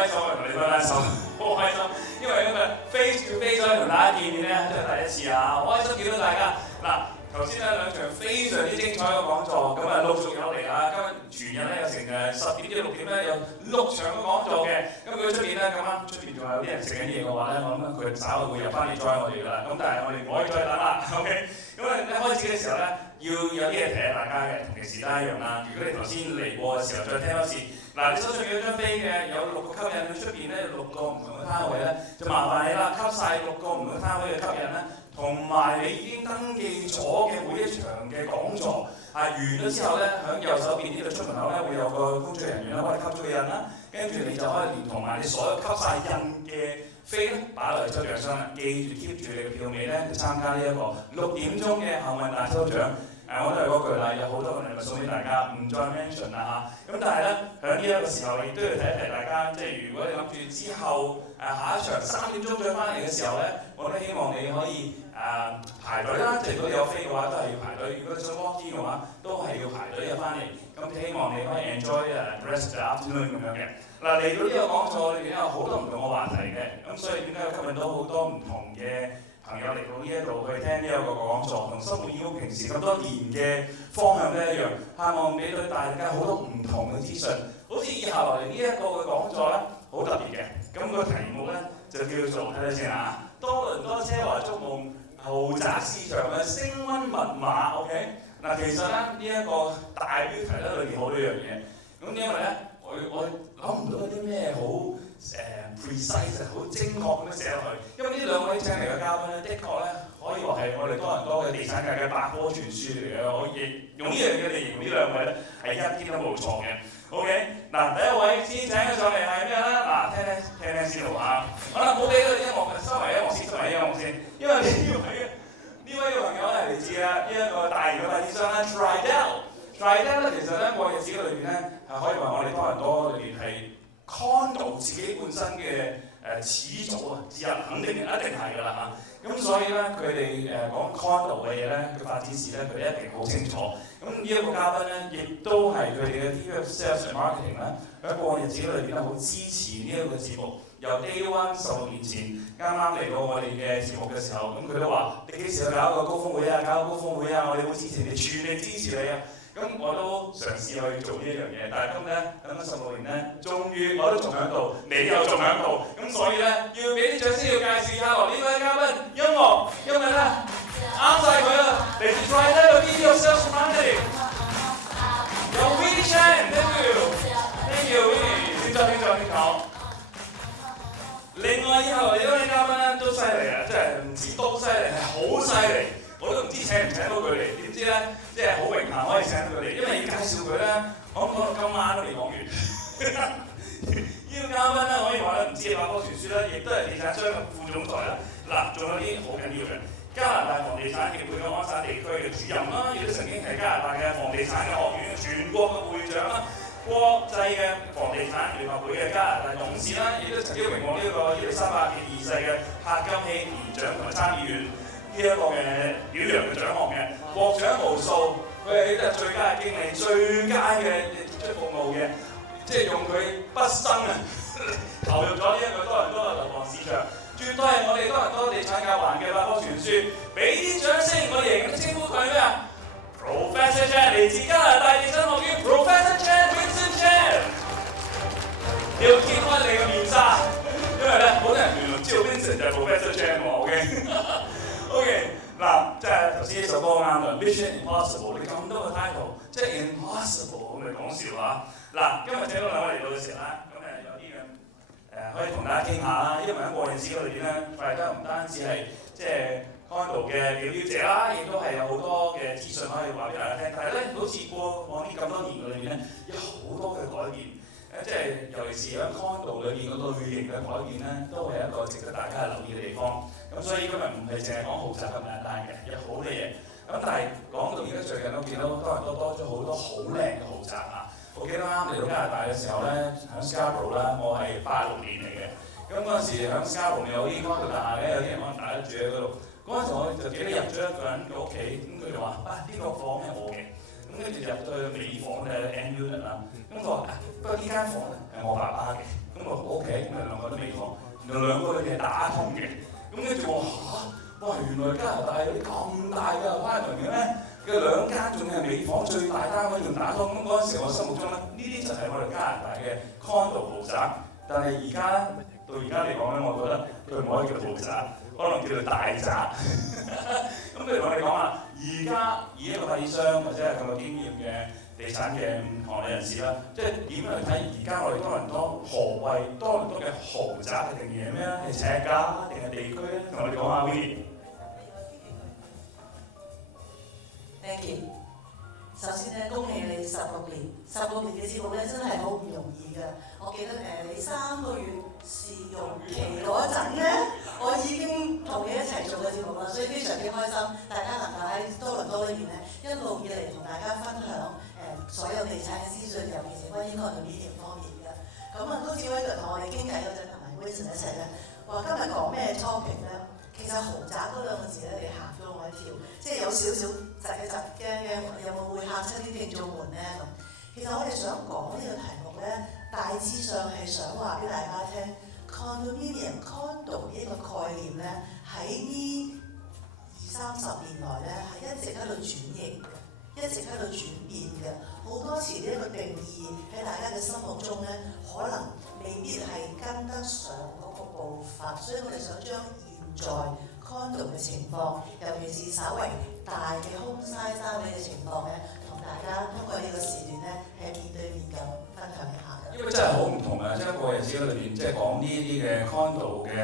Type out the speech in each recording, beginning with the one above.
開心啊，同你分手，好開心，因為今日 face to face 同大家見面咧，真係第一次啊，好開心見到大家。嗱，頭先咧兩場非常之精彩嘅講座，咁啊陸續有嚟啊，今日全日咧有成10點至6點咧有6場嘅講座嘅，咁佢出面咧咁啱出面仲有啲人食緊嘢嘅話咧，我諗佢稍後會入翻嚟 join 我哋㗎啦，咁但係我哋唔可以再等啦 ，OK。咁啊，一開始嘅時候咧，要有啲嘢提下大家嘅，同平時都一樣啦。如果你頭先嚟過嘅時候再聽多次，嗱，你手上有張飛嘅，有6個吸引，佢出邊咧有6個唔同嘅攤位咧，就麻煩你啦，吸晒6個唔同嘅攤位嘅吸引咧，同埋你已經登記咗嘅每一場嘅講座，完咗之後咧，喺右手邊呢度出門口咧會有個工作人員啦，幫你吸咗個印啦，跟住你就可以連同埋你所有吸晒印嘅飛咧擺落嚟抽獎箱啦，記住 keep 住你嘅票尾咧，就參加呢一個6點鐘嘅幸運大抽獎。我都係嗰句啦，有好多個禮物送俾大家，唔再 mention 啦嚇。咁但係咧，喺呢一個時候亦都要提一提大家，即係如果你諗住之後下一場3點鐘再翻嚟嘅時候咧，我都希望你可以排隊啦。即係如果你有飛嘅話，都係要排隊；如果你想 walk in 嘅話，都係要排隊入翻嚟。咁希望你可以 enjoy the rest of the afternoon 咁樣嘅。嗱，嚟到呢個講座裏邊有好多唔同嘅話題嘅，咁所以點解吸引到好多唔同嘅朋友嚟到呢一度去聽呢一個講座，同生活義工平時咁多年嘅方向都一樣，盼望俾到大家好多唔同嘅資訊。好似以下落嚟呢一個嘅講座咧，好特別嘅。咁個題目咧就叫做睇睇先嚇，多倫多奢華築夢豪宅市場嘅升溫密碼。OK， 嗱，其實咧呢一個大標題咧裏面好多樣嘢。咁因為咧我諗唔到有啲咩好precise 好精確咁樣寫落去，因為呢兩位請嚟嘅嘉賓咧，的確咧可以話係我哋多倫多嘅地產界嘅百科全書嚟嘅，我亦用呢樣嘢嚟形容呢兩位咧係一啲都冇錯嘅。OK， 嗱，第一位先請佢上嚟係咩咧？嗱，聽先好啊。好啦，唔好俾佢音樂收埋音樂先，因為呢位嘅朋友係嚟自呢一個大型嘅發展商啦 Tridel 咧，其實咧過日子裏邊咧係可以話我哋多倫多裏邊係 condo 自己本身嘅始祖之一，肯定一定係㗎啦嚇。咁所以咧，佢哋講 condo 嘅嘢咧，嘅發展史咧，佢哋一定好清楚。咁呢一個嘉賓咧，亦都係佢哋嘅 Director Sales and Marketing 咧，喺過日子裏邊咧，好支持呢一個節目。由 Day One 16年前啱啱嚟到我哋嘅節目嘅時候，咁佢都話：你幾時去搞一個高峰會啊？搞個高峰會啊！我哋會支持你，全力支持你啊！咁我都嘗試去做呢一樣嘢，但係今日咧等咗16年咧，終於我都仲喺度，你又仲喺度，咁所以咧要俾啲掌聲要介紹下呢位嘉賓，音樂，因為咧啱晒佢啦，嚟自 Tridel 嘅 VP of Sales and Marketing， 有 Winnie Chan，thank you，Winnie， 請坐。另外以後嚟呢位嘉賓咧都犀利啊，即係唔止都犀利，係好犀利。我都唔知請唔請到佢嚟，點知咧，即係好榮幸可以請到佢嚟，因為要介紹佢咧，我諗講到今晚都未講完。呢個嘉賓咧，可以話咧唔止係百科全書啦，亦都係地產商嘅副總裁啦。嗱，仲有啲好緊要嘅，加拿大房地產協會嘅安省地區嘅主任啦，亦都曾經係加拿大嘅房地產嘅學院全國嘅會長啦，國際嘅房地產聯合會嘅加拿大董事啦，亦都曾經榮獲呢個伊利沙伯2世嘅柏金禧年獎同埋參議院呢一個嘅表揚嘅獎項嘅，獲獎無數。佢係呢最佳嘅經理、最佳嘅傑出服務嘅，即係用佢畢生投入咗呢一個多倫多嘅樓房市場，絕對係我哋多倫多地產界環嘅百科全書。俾啲掌聲，我哋仍然稱呼佢咩啊 ？Professor Chan 嚟自加拿大地產學院 ，Professor Chan，Vincent Chan。你要揭開你嘅面紗，因為咧好多人原來知道 Vincent 就係 Professor Chan 喎 ，OK。OK， 嗱，即係頭先呢首歌啱啦 ，Mission Impossible， 你咁多個 title， 即係 impossible 咁嚟講笑啊！嗱，今日請到兩位嚟到嘅時候咧，咁有啲嘅可以同大家傾下啦，因為喺過日子裏邊咧，大家唔單止係即係 condo 嘅表表者啦，亦都係有好多嘅資訊可以話俾大家聽。但係咧，好似過往呢咁多年裏邊咧，有好多嘅改變。即係尤其是喺 condo 裏邊個類型嘅改變咧，都係一個值得大家留意嘅地方。咁所以今日唔係淨係講豪宅咁簡單嘅，有好多嘢。咁但係講到而家最近都見到多倫多多咗好多好靚嘅豪宅啊！我記得啱嚟到加拿大嘅時候咧，喺 Scarborough 啦，我係86年嚟嘅。咁嗰陣時喺 Scarborough 有啲 condo 大廈嘅，有啲人可能大家住喺嗰度。嗰陣時我就記得入咗一個人嘅屋企，咁佢就話：呢個房係我嘅。咁跟住入到去美房嘅 N unit 啦。咁佢話不過呢間房咧係我爸爸嘅。咁我 OK，咁兩個都美房，原來兩個裏邊係打通嘅。咁跟住我哇！原來加拿大有啲咁大嘅 apartment 嘅咩？嘅兩間仲係美房，最大單位仲打通。咁嗰陣時我心目中咧，呢啲就係我哋加拿大嘅 condo 豪宅。但係而家到而家嚟講咧，我覺得佢唔可以叫豪宅，可能叫做大宅。咁譬如我哋講話，而家以一個發展商或者係咁有經驗嘅地產嘅行業人士啦，即係點樣去睇而家我哋多倫多何謂多倫多嘅豪宅嘅定義係咩咧？係尺價定係地區咧？同我哋講下 Willie。Thank you。首先咧，恭喜你16年嘅節目咧，真係好唔容易㗎。我記得你3個月試用期嗰陣咧，我已經同你一齊做嘅節目啦，所以非常之開心，大家能夠喺多倫多裏面咧，一路以嚟同大家分享所有地產嘅資訊，尤其是關於condominium方面嘅。咁啊，高志威就同我哋傾偈嗰陣，同埋 Wilson 一齊咧，話今日講咩 topic 咧？其實豪宅嗰兩個字咧，你嚇咗我一跳，即係有少少窒嘅，有冇會嚇親啲聽眾們咧咁？其實我哋想講呢個題目咧，大致上係想話俾大家聽 condominium condo 呢一個概念咧，喺呢20-30年來咧係一直喺度轉型嘅，一直喺度轉變嘅。好多時呢一個定義喺大家嘅心目中咧，可能未必係跟得上嗰個步伐，所以我哋想將在 condo 嘅情況，尤其是稍為大嘅 home size 單位嘅情況咧，同大家通過呢個時段咧係面對面咁分享一下嘅。因為真係好唔同啊！即係個人資料裏邊，即係講呢啲嘅 condo 嘅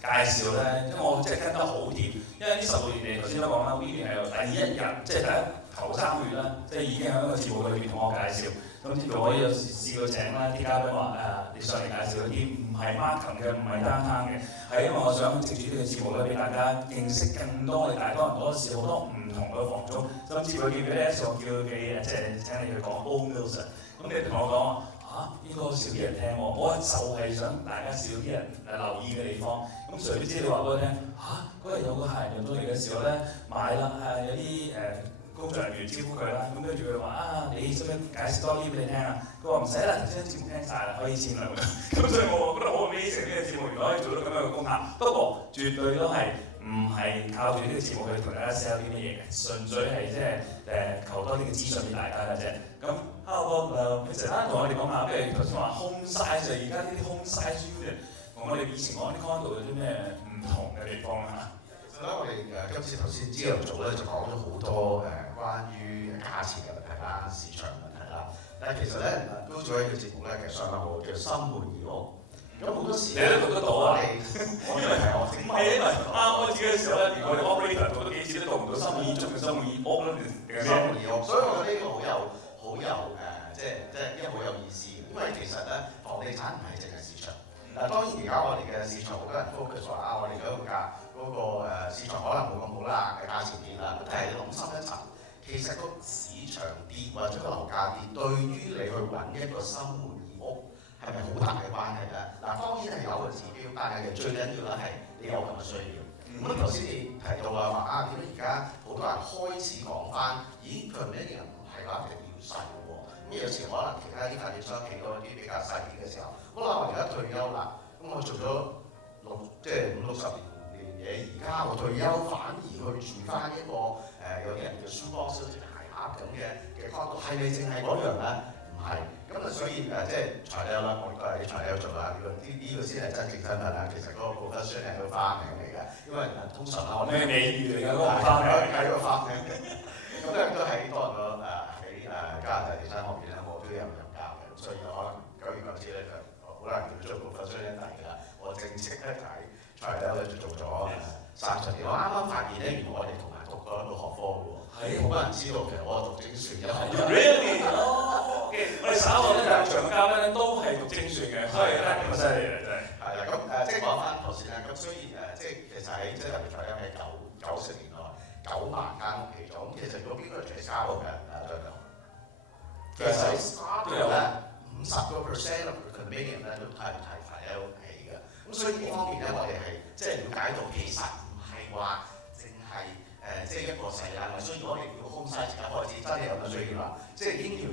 介紹咧，即係我即係跟得好貼。因為呢16年嚟頭先都講啦 ，Willie 係由第一日即係第一頭3個月啦，即係已經喺個節目裏邊同我介紹。咁之後我有試過請啦啲嘉賓話你上嚟介紹一啲唔係 Markham 嘅，唔係downtown嘅，係因為我想藉住呢個節目咧，俾大家認識更多我哋大多倫多市好多唔同嘅房種，甚至乎叫佢咧，我叫佢即係請你去講 Old Milton。咁你同我講呢個少啲人聽喎，我就係想大家少啲人留意嘅地方。咁誰不知你話俾我聽嗰日有個客人入到嚟嘅時候咧，買啦有啲工作人員招呼佢啦，咁跟住佢話你使唔使解釋多啲俾你聽啊？佢話唔使啦，頭先節目聽晒啦，可以簽啦咁。所以我覺得好 amazing 呢個節目，原來可以做到咁樣嘅功效。不過絕對都係唔係靠住呢個節目去同大家 sell 啲乜嘢嘅，純粹係即係求多啲嘅資訊俾大家嘅啫。咁 Hello 其實同我哋講下，譬如頭先話 home size， 而家呢啲 home size unit 同我哋以前講啲 condo 有啲咩唔同嘅地方啊？其實咧，我哋今次頭先朝頭早咧就講咗好多關於價錢嘅問題啦、市場問題啦。但係其實咧，高做一個節目咧，其實上下我叫心滿意足。咁好多時你都讀得到啊？我因為係我整唔係因為啱開始嘅時候咧，連我哋 operator 讀咗幾次都讀唔到心滿意足嘅心滿意足啦，心滿意足。所以我覺得呢個好有即係因為好有意思。因為其實咧，房地產唔係淨係市場。嗱，當然而家我哋嘅市場好多人 focus 話我哋嗰個市場可能冇咁好啦，價錢跌啦。但係你諗深一層，其實個市場跌或者個樓價跌，對於你去揾一個心滿意屋係咪好大嘅關係咧？嗱，當然係有個指標，但係最緊要咧係你有咁嘅需要。咁頭先你提到啦，話點解而家好多人開始講翻，咦佢唔一定唔係話一定要細喎。咁有時可能其他啲發展商企到一啲比較細啲嘅時候，好啦，我而家退休啦，咁我做咗50-60年嘢，而家我退休反而去住翻一個有啲人叫 shoebox 即係鞋盒咁嘅 condo， 係咪淨係嗰樣咧？唔係，咁啊所以即係材料啦，我亦都係啲材料做啦，呢個先係真正身份啦。其實嗰個 profession 係個花名嚟嘅，因為通常啦我哋美譽嚟㗎嗰個花名，係一個花名。咁咧都喺多倫多喺加拿大地產學院咧，我都有任教嘅，咁所以可能久而久之咧就好難叫做 profession 一嚟㗎啦。我正式咧就喺材料咧就做咗30年。我啱啱發現咧，原來我哋同埋讀過一個學科嘅喎。係，好多人知道其實我係讀精算嘅。Really？ 我哋稍後咧長教咧都係讀精算嘅，所以咧咁犀利啊真係。係啦，咁即係講翻頭先啦，咁雖然即係其實喺即係特別材料喺90年代9萬間屋起咗，咁其實如果邊個最交嘅對唔對？其實喺 Scarborough 咧50% of the condominium 咧都係材料起嘅，咁所以呢方面咧我哋係即係了解到其實唔係話淨係即係一個世界，咪需要我哋叫 home size 開始，真係有咁嘅需要啦。即係嬰兒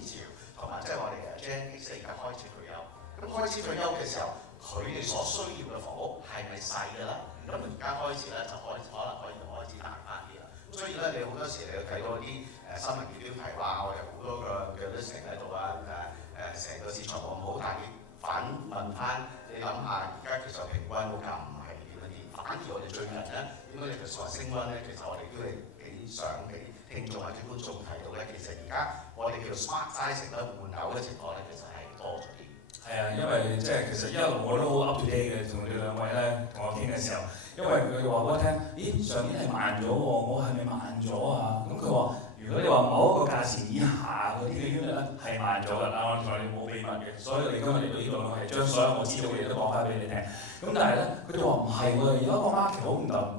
潮，同埋即係我哋嘅 Gen X 而家開始退休。咁開始退休嘅時候，佢哋所需要嘅房屋係咪細㗎啦？咁而家開始咧就可能可以開始大翻啲啦。所以咧，你好多時你睇到啲新聞嘅標題話，我哋好多嘅 listing 喺度啊，成個市場冇咁好，但係反問翻，你諗下而家其實平均股價唔係點樣跌，反而我哋最近咧點解你嘅所謂升溫咧？其實我哋都係幾想俾聽眾或者觀眾睇到咧，其實而家我哋叫 smart sizing 咧換樓嘅情況咧，其實係多咗啲。係啊，因為即係其實一路我都好 up to date 嘅，同你兩位咧同我傾嘅時候，因為佢話我聽，咦上年係慢咗喎，我係咪慢咗啊？咁佢話如果你話某一個價錢以下嗰啲嘅 unit 咧係慢咗㗎啦，我同你冇秘密嘅，所以你今日嚟到呢度我係將所有我知道嘅嘢都講翻俾你聽。咁但係咧，佢哋話唔係喎，而家個 market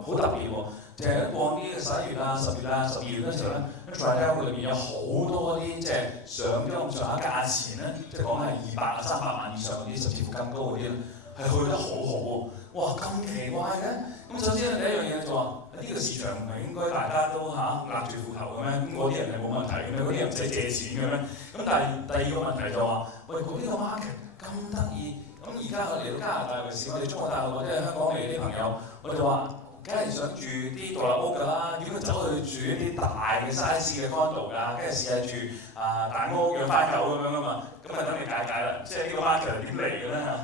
好特別喎。就係過呢個11月啊、10月啊、12月嗰時候咧，咁 Tridel 裏邊有好多啲即係上咗咁上下價錢咧，即係講係200啊、300萬以上嗰啲，甚至乎更高嗰啲咧，係去得好好喎！哇，咁奇怪嘅！咁首先第一樣嘢就話呢個市場唔係應該大家都勒住褲頭嘅咩？咁嗰啲人係冇問題嘅咩？嗰啲人唔使借錢嘅咩？咁但係第二個問題就話，喂，呢個 market 咁得意，咁而家我嚟到加拿大，尤其是我哋中國大陸或者係香港嚟啲朋友，我哋話。梗係想住啲獨立屋㗎啦，點會走去住一啲大嘅 size 嘅 condo 㗎？梗係試下住大屋養番狗咁樣啊嘛，咁啊等你解解啦，即係呢個 market 係點嚟嘅咧嚇？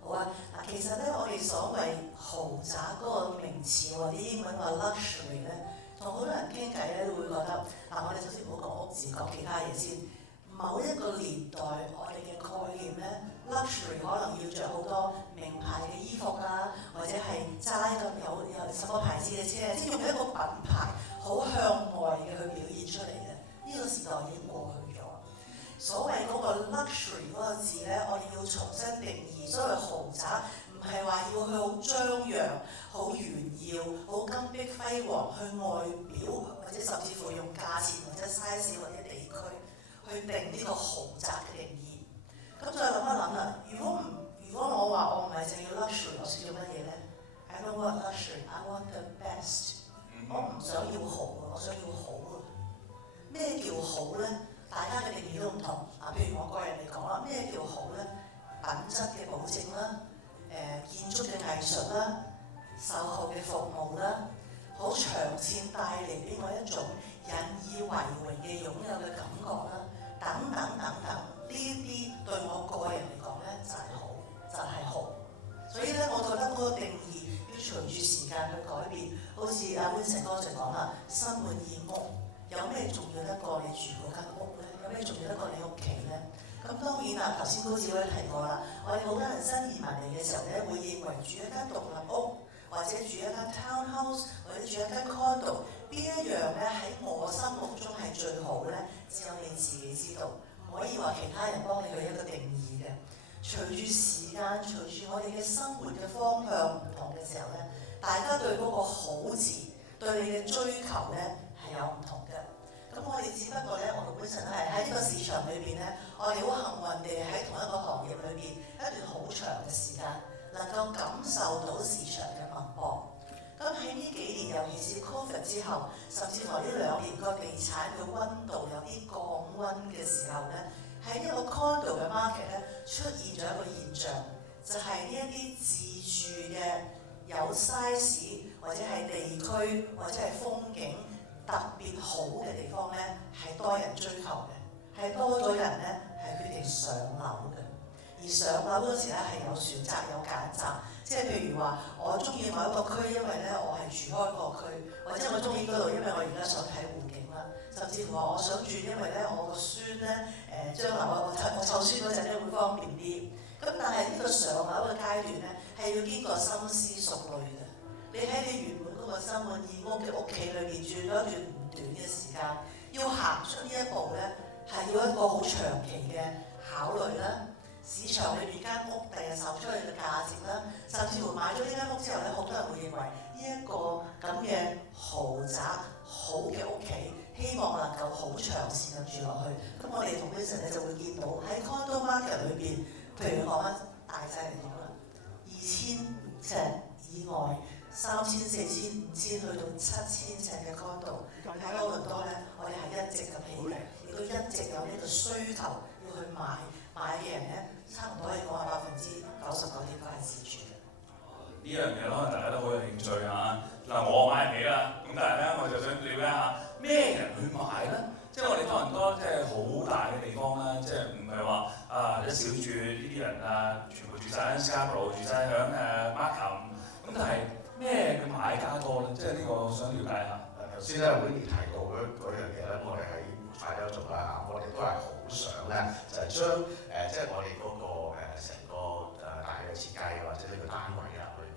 好啊，嗱，其實咧我哋所謂豪宅嗰個名詞或者英文話 luxury 咧，同好多人傾偈咧都會覺得，我哋首先唔好講屋字，講其他嘢先。某一個年代我哋嘅概念咧 ，luxury 可能要着好多名牌嘅衣服啊，或者係揸咁有什麼牌子嘅車，即係用一個品牌好向外嘅去表現出嚟嘅。呢個時代已經過去咗。所謂嗰個 luxury 嗰個字咧，我哋要重新定義。所謂豪宅唔係話要去好張揚、好炫耀、好金碧輝煌去外表，或者甚至乎用價錢或者 size 或者地區去定呢個豪宅嘅定義。咁再諗一諗啦，如果我話我唔係淨要 luxury， 我需要乜嘢咧 ？I don't want luxury, I want the best。我唔想要豪啊，我想要好啊。咩叫好咧？大家嘅定義都唔同。譬如我個人嚟講啦，咩叫好咧？品質嘅保證啦，建築嘅藝術啦，售後嘅服務啦，好長線帶嚟俾我一種引以為榮嘅擁有嘅感覺啦，等等等等，呢啲對我個人嚟講咧就係好，就係好。所以咧，我覺得嗰個定義要隨住時間去改變。好似阿 Vincent 剛才講啦，生活異屋，有咩重要得過你住嗰間屋咧？有咩重要得過你屋企咧？咁當然啦，頭先高志威提過啦，我哋好多人新移民嚟嘅時候咧，會認為住一間獨立屋，或者住一間 townhouse， 或者住一間 condo， 邊一樣咧喺我心目中係最好咧？只有你自己知道，唔可以話其他人幫你去一個定義嘅。隨住時間，隨住我哋嘅生活嘅方向唔同嘅時候咧，大家對嗰個好字，對你嘅追求咧係有唔同嘅。咁我哋只不過咧，我同 Vincent 係喺呢個市場裏邊咧，我哋好幸運地喺同一個行業裏邊一段好長嘅時間，能夠感受到市場嘅脈搏。咁喺呢幾年，尤其是 Covid 之後，甚至乎呢2年個地產嘅溫度有啲降溫嘅時候咧，喺呢個 condo 嘅 market 咧出現咗一個現象，就係呢一啲自住嘅有 size 或者係地區或者係風景特別好嘅地方咧，係多人追求嘅，係多咗人咧係決定上樓嘅。而上樓嗰時咧係有選擇有揀擇，即係譬如話我中意某一個區，因為咧我係住開個區，或者我中意嗰度，因為我而家想睇湖景啦，甚至乎話我想住，因為咧我個孫咧將來我湊孫嗰陣咧會方便啲。咁但係呢個上樓嘅階段咧係要經過深思熟慮嘅。你喺你原本嗰個生活異屋嘅屋企裏邊住咗一段唔短嘅時間，要行出呢一步咧，係要一個好長期嘅考慮啦。市場裏邊間屋第日售出去嘅價值啦，甚至乎買咗呢間屋之後咧，好多人會認為呢一個咁嘅豪宅好嘅屋企，希望能夠好長時間住落去。咁我哋同 Vincent 咧就會見到喺 condo market 裏邊，譬如講翻大細嚟講啦，2000尺以外。3000、4000、5000去到7000尺嘅高度。喺多倫多咧，我哋係一直咁起嘅，亦都一直有呢個需求要去買嘅人咧，差唔多可以講話99%應該係自住嘅。呢樣嘢可能大家都好有興趣啊！嗱，我買唔起啦，咁但係咧，我就想了解下咩人去買咧？即係我哋多倫多即係好大嘅地方啦，即係唔係話一小住呢啲人全部住晒喺 Scarborough， 住晒響Markham， 咁但係咩嘅買家多咧？即係呢個我想了解下。頭先咧 Winnie 提到嗰樣嘢咧，我哋喺快優做啦，我哋都係好想咧，就係將即係我哋嗰個成個大嘅設計或者呢個單位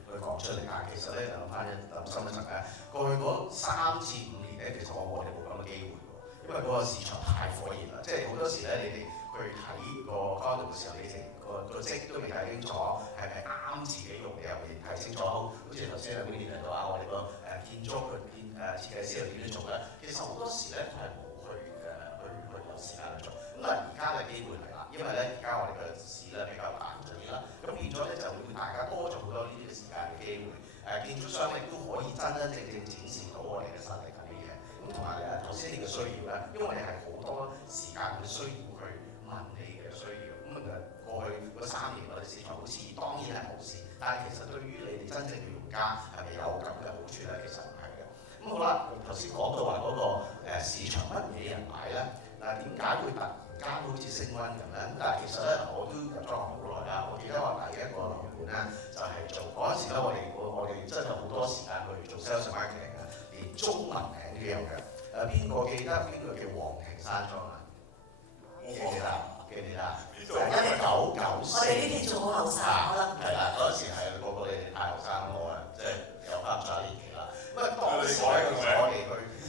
去講出嚟啊。其實咧諗深一層咧，過去嗰3至5年咧，其實我哋冇咁嘅機會喎，因為嗰個市場太火熱啦。即係好多時咧，你哋去睇個 condo 嘅時候，你哋個積都未睇清楚，係咪啱自己用嘅又未睇清楚。好似頭先阿 Winnie 提到我哋個建築設計師又點樣做咧？其實好多時咧都係冇去有時間去做。咁但係而家嘅機會嚟啦，因為咧而家我哋嘅市咧比較大咗啲啦，咁變咗咧就會大家多咗好多呢啲嘅時間嘅機會。建築商亦都可以真真正正展示到我哋嘅實力緊啲嘢。咁同埋頭先你嘅需要咧，因為我哋係好多時間嘅需要去問你嘅需要。咁過去嗰3年我哋市場好似當然係好事，但係其實對於你哋真正嘅用家係咪有咁嘅好處咧？其實唔係嘅。咁好啦，頭先講到話嗰個市場乜嘢人買咧？嗱，點解會突然間好似升溫咁咧？咁但係其實咧，我都入咗行好耐啦。我記得我第一個樓盤咧就係做嗰陣時咧，我哋真係好多時間去做 sales marketing 嘅，連中文名都有嘅。邊個記得邊個叫黃庭山莊啊？記唔記得？記唔記得？就係1994。我哋呢啲仲好後生，可能係啦，嗰陣時係個你哋太後生我啊，即係有翻咁上下年紀啦。咁啊，當時我哋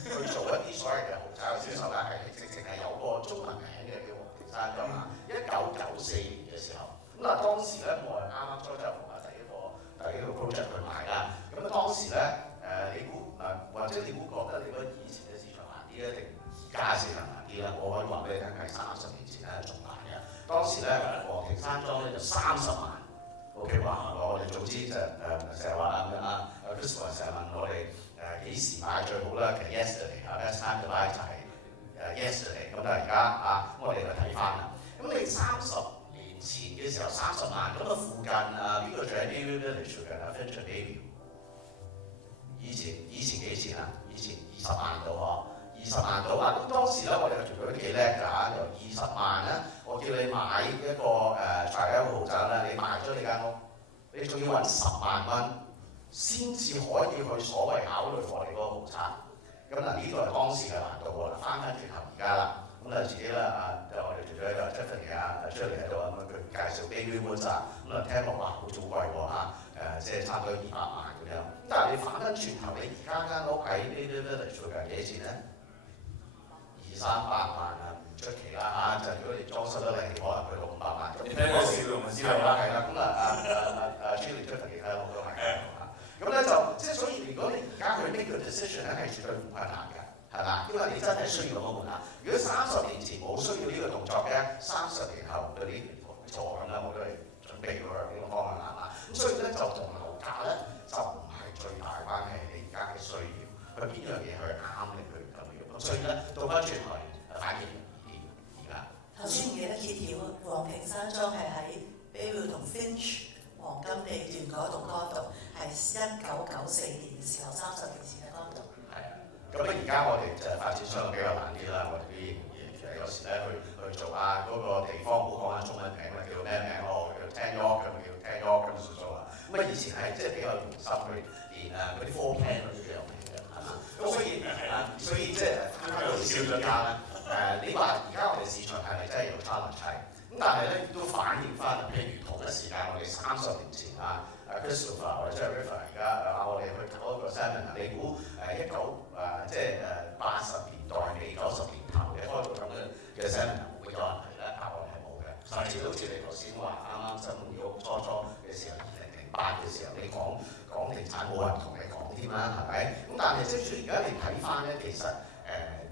去做一啲所謂嘅豪宅嘅銷售咧，係直情係有個中文名嘅叫黃庭山莊啊。1994年嘅時候，咁嗱當時咧我係啱啱初出同埋第一個 project 去買啦。咁啊當時咧你估或者你估覺得你覺得以前嘅市場難啲咧，定而家嘅市場難啲咧？我可以話俾你聽，係30年前咧仲難嘅。當時咧黃庭山莊咧就30萬。OK 話我哋總之就成日話Christopher 成日問我哋幾時買最好啦。其實 yesterday best time to buy 就係yesterday。咁但係而家咁我哋就睇翻啦。咁你30年前嘅時候30萬，咁啊附近邊個住喺 Bayview Village 附近Finch Bayview？ 以前幾錢啊？以前20萬到嗬，20萬到啊！咁當時咧我哋條隊都幾叻㗎嚇，由20萬咧，我叫你買一個一個豪宅咧，你賣咗你間屋，你仲要揾10萬蚊先至可以去所謂考慮我哋嗰個豪宅。咁嗱呢個係當時嘅難度喎。翻轉頭而家啦，咁啊自己啦就我哋做咗一個 Tiffany 出嚟喺度咁佢介紹 Bayview Woods 咁啊聽落哇好似好貴喎嚇，即係差唔多200萬咁樣。咁但係你反翻轉頭，你而家間屋喺 Bayview Village 附近幾錢咧？200-300萬啊，唔出奇啦嚇！就如果你裝修得靚，可能去到500萬。你睇個笑容就知道啦。係啦，咁Julie Tiffany 睇我都係咁咧就即係所以，如果你而家去 make 個 decision 咧，係絕對唔困難嘅，係嘛？因為你真係需要嗰個門檻。如果30年前冇需要呢個動作嘅，30年後嗰啲錯咁啦，我都係準備咗呢個方案係嘛？咁所以咧就同樓價咧就唔係最大關係，你而家嘅需要，佢邊樣嘢去啱你去咁樣。咁所以咧倒翻轉嚟反應而家。頭先唔記得揭曉，黃庭山莊係喺 Bayview 同 Finch 黃金地段嗰度，係1994年嘅時候，30年前嘅嗰度。係啊，咁而家我哋就發展商比較難啲啦，我哋啲有時咧去做嗰個地方，唔好講緊中文名啦，叫咩名咯？叫 Ten York 咁叫 Ten York 咁算數啦。咁以前係即係比較用心去連嗰啲 floor plan 嗰啲都有嘅，係嘛？咁所以即係翻返到而家咧你話而家我哋市場係咪真係有 challenge？ 係咁，但係咧亦都反映翻，譬如同一時間我哋30年前Christopher 或者 River 而家我哋去搞一個 seminar， 你估即係80年代尾90年頭嘅開個咁嘅 seminar 會有人嚟咧？答案係冇嘅。甚至好似你頭先話啱啱新屋初嘅時候，2008嘅時候，你講地產冇人同你講添啦，係咪？咁但係即係而家你睇翻咧，其實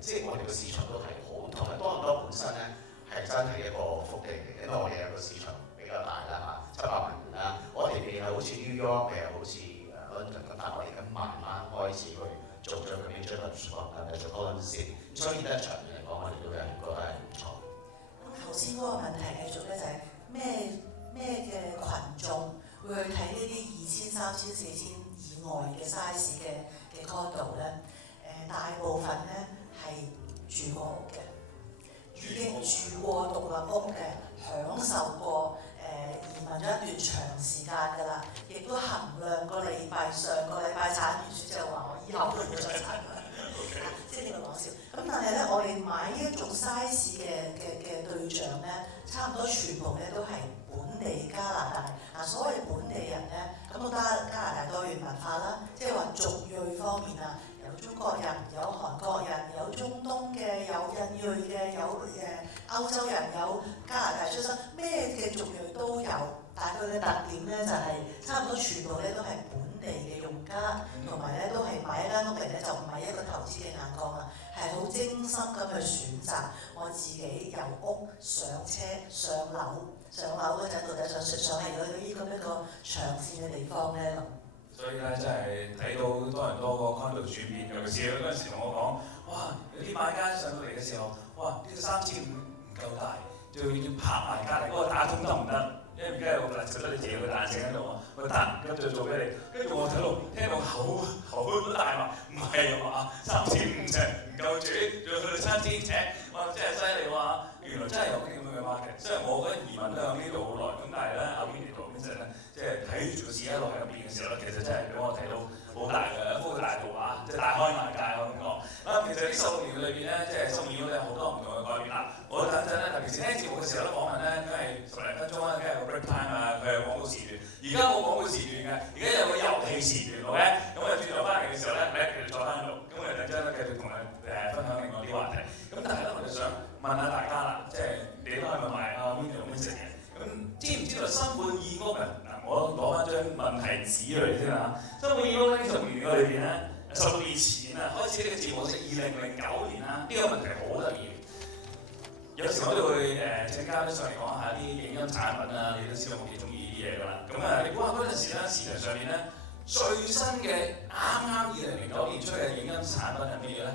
即係我哋個市場都係好，同埋多倫多本身咧係真係一個福地嚟嘅，因為我哋有個市場比較大啦嚇，700萬人啦，我哋未係好似 New York，未係好似 London，咁但係我哋而家慢慢開始去做咗個 major launch 就多倫先，所以咧長遠嚟講，我哋都係覺得係唔錯。咁頭先嗰個問題繼續咧就係咩嘅群眾會去睇呢啲2000、3000、4000以外嘅 size 嘅 condo 咧？大部分咧係住過屋嘅，已經住過獨立屋嘅，享受過移民咗一段長時間㗎啦，亦都衡量個禮拜上個禮拜產完書之後話我以後都唔會再產啦，即係呢個講笑。咁但係咧，我哋買呢一種 size 嘅對象咧，差唔多全部咧都係本地加拿大。所謂本地人咧，咁我覺得加拿大多元文化啦，即係話族裔方面啊，有中國人，有韓國人，有中東嘅，有印裔嘅，有歐洲人，有加拿大出生，咩嘅族裔都有。但係佢嘅特點咧就係差唔多全部咧都係本地嘅用家，同埋咧都係買一間屋嚟咧就唔係一個投資嘅眼光啊，係好精心咁去選擇我自己由屋上車上樓。上樓嗰陣到底想上嚟嗰啲咁一個長線嘅地方咧咁。所以咧，真係睇到多倫多個 condo 轉變，尤其是嗰陣時同我講，哇！有啲買家上到嚟嘅時候，哇！呢個3500唔夠大，仲要拍埋隔離嗰個打通得唔得？因為而家有個就得你自己個彈性喺度啊，我得咁就做俾你。跟住我睇到聽到口都大話，唔係話3500尺唔夠住，仲要去到3000尺，哇！真係犀利喎！原來真係有啲咁樣嘅 market，雖然我覺得移民都喺呢度好耐，咁但係咧阿 Winnie 度嗰陣咧，即係睇住個市一路喺入邊嘅時候咧，其實真係俾我睇到好大嘅一幅大圖畫，即係大開眼界我咁講。其實呢16年裏邊咧，即係16年都有好多唔同嘅改變啦。我等陣咧，尤其是聽節目嘅時候咧，訪問咧，梗係10零分鐘啦，梗係有 break time 啊，佢有廣告時段。而家冇廣告時段嘅，而家有個遊戲時段，OK？咁我哋轉頭翻嚟嘅時候咧，繼續坐翻喺度，咁我哋等陣咧繼續同你分享另外啲話題。咁但係咧，我哋想問下大家啦，即係你都係問埋阿 Winnie 咁食嘅。咁知唔知道新盤義屋啊？嗱，我攞翻張問題紙嚟先嚇。新盤義屋呢16年裏邊咧，16年前啊開始呢個節目，即係2009年啦。呢個問題好得意。有時我都會請嘉賓上嚟講下啲影音產品啊，你都知道我幾中意呢啲嘢㗎啦。咁你估下嗰陣時咧，市場上面咧最新嘅啱2009年出嘅影音產品係乜嘢咧？